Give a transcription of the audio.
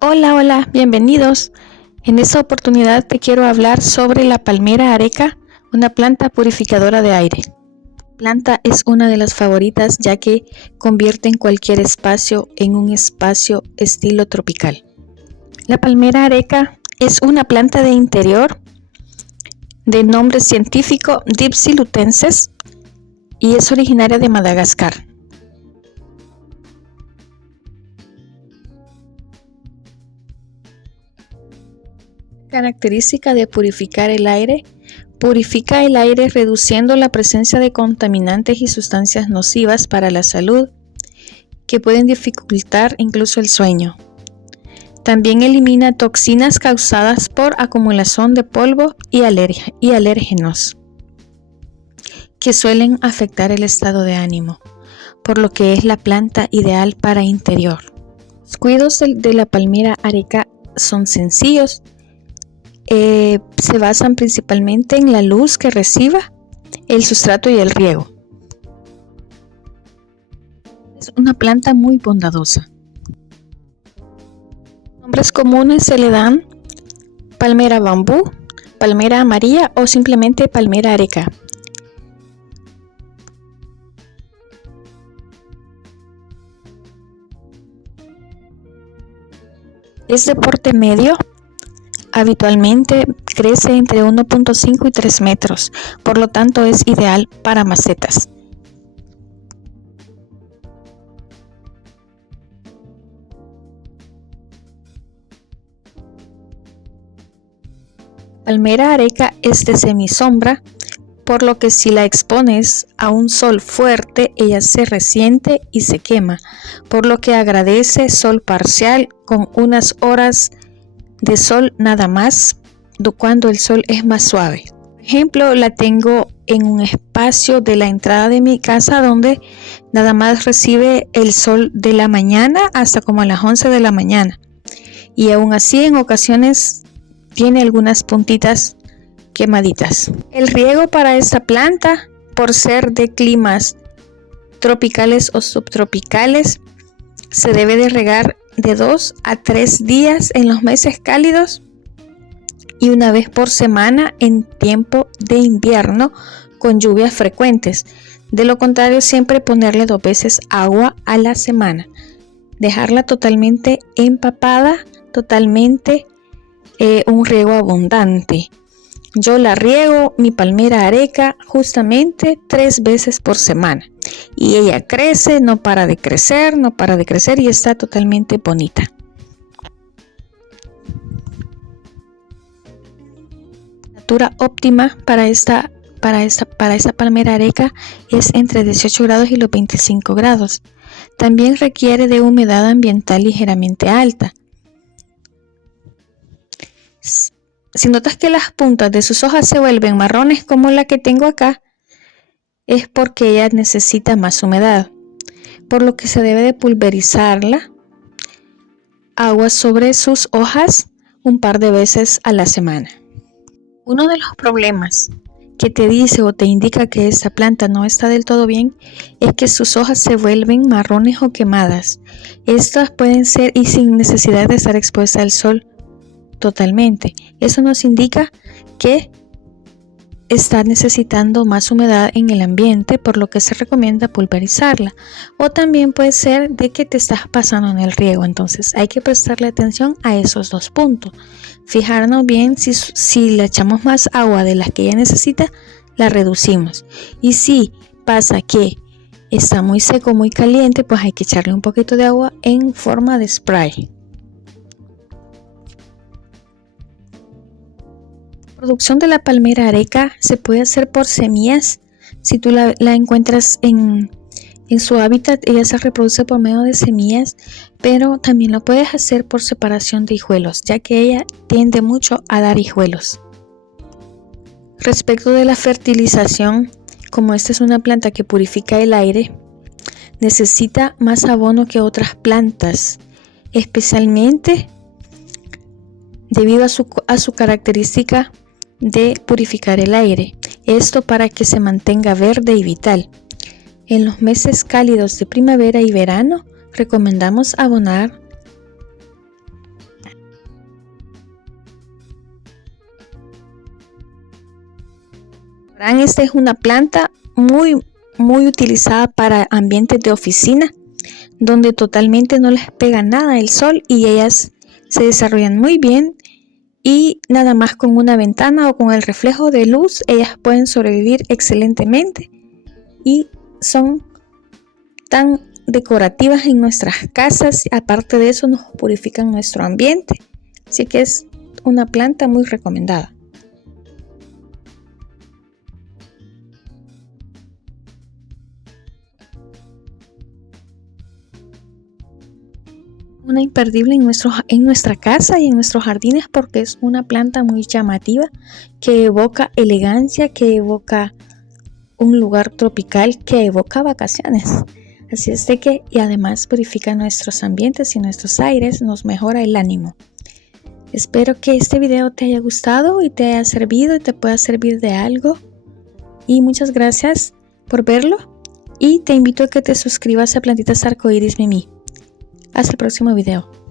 Hola, hola, bienvenidos. En esta oportunidad te quiero hablar sobre la palmera areca, una planta purificadora de aire. La planta es una de las favoritas ya que convierte en cualquier espacio en un espacio estilo tropical. La palmera areca es una planta de interior de nombre científico Dipsy lutensis y es originaria de Madagascar. Característica de purificar el aire. Purifica el aire reduciendo la presencia de contaminantes y sustancias nocivas para la salud que pueden dificultar incluso el sueño. También elimina toxinas causadas por acumulación de polvo y alérgenos que suelen afectar el estado de ánimo, por lo que es la planta ideal para interior. Los cuidados de la palmera areca son sencillos. Se basan principalmente en la luz que reciba, el sustrato y el riego. Es una planta muy bondadosa. Nombres comunes se le dan palmera bambú, palmera amarilla o simplemente palmera areca. Es de porte medio. Habitualmente crece entre 1.5 y 3 metros, por lo tanto es ideal para macetas. Palmera areca es de semisombra, por lo que si la expones a un sol fuerte, ella se resiente y se quema, por lo que agradece sol parcial con unas horas de sol nada más cuando el sol es más suave. Por ejemplo, la tengo en un espacio de la entrada de mi casa donde nada más recibe el sol de la mañana hasta como a las 11 de la mañana, y aún así en ocasiones tiene algunas puntitas quemaditas. El riego para esta planta, por ser de climas tropicales o subtropicales, se debe de regar de 2 a 3 días en los meses cálidos y una vez por semana en tiempo de invierno con lluvias frecuentes. De lo contrario, siempre ponerle 2 veces agua a la semana. Dejarla totalmente empapada, totalmente un riego abundante. Yo la riego, mi palmera areca, justamente 3 veces por semana. Y ella crece, no para de crecer y está totalmente bonita. La temperatura óptima para esta palmera areca es entre 18 grados y los 25 grados. También requiere de humedad ambiental ligeramente alta. Si notas que las puntas de sus hojas se vuelven marrones como la que tengo acá, es porque ella necesita más humedad, por lo que se debe de pulverizarla agua sobre sus hojas un par de veces a la semana. Uno de los problemas que te dice o te indica que esta planta no está del todo bien es que sus hojas se vuelven marrones o quemadas. Estas pueden ser y sin necesidad de estar expuesta al sol totalmente. Eso nos indica que está necesitando más humedad en el ambiente, por lo que se recomienda pulverizarla. O también puede ser de que te estás pasando en el riego, entonces hay que prestarle atención a esos 2 puntos. Fijarnos bien si le echamos más agua de las que ella necesita, la reducimos. Y si pasa que está muy seco, muy caliente, pues hay que echarle un poquito de agua en forma de spray. La producción de la palmera areca se puede hacer por semillas. Si tú la encuentras en su hábitat, ella se reproduce por medio de semillas, pero también lo puedes hacer por separación de hijuelos, ya que ella tiende mucho a dar hijuelos. Respecto de la fertilización, como esta es una planta que purifica el aire, necesita más abono que otras plantas, especialmente debido a su característica de purificar el aire. Esto para que se mantenga verde y vital. En los meses cálidos de primavera y verano, recomendamos abonar esta es una planta muy utilizada para ambientes de oficina, donde totalmente no les pega nada el sol y ellas se desarrollan muy bien, y nada más con una ventana o con el reflejo de luz ellas pueden sobrevivir excelentemente y son tan decorativas en nuestras casas. Aparte de eso, nos purifican nuestro ambiente, así que es una planta muy recomendada. Una imperdible en nuestra casa y en nuestros jardines, porque es una planta muy llamativa que evoca elegancia, que evoca un lugar tropical, que evoca vacaciones. Así es de que, y además purifica nuestros ambientes y nuestros aires, nos mejora el ánimo. Espero que este video te haya gustado y te haya servido y te pueda servir de algo. Y muchas gracias por verlo, y te invito a que te suscribas a Plantitas Arcoíris Mimi. Hasta el próximo video.